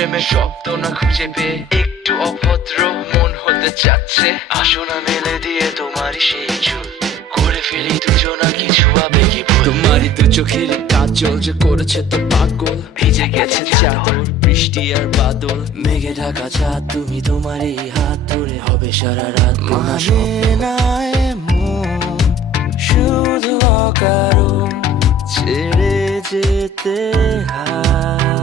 প্রেমের শব্দ না খুঁজে পেয়ে একটু অভদ্র মন হতে চাচ্ছে। আসো না মেলে দিয়ে তোমারই সেই চুল, করে ফেলি দুজনা কিছু আবেগী ভুল। তোমারই দু চোখের কাজল যে করেছে তো পাগল, ভিজে গেছে চাদর বৃষ্টি আর বাদল, মেঘে ঢাকা চাঁদ তুমি তোমারই হাত ধরে হবে সারা রাত। মানে না এমন শুধু অকারণ ছেড়ে যেতে হয়।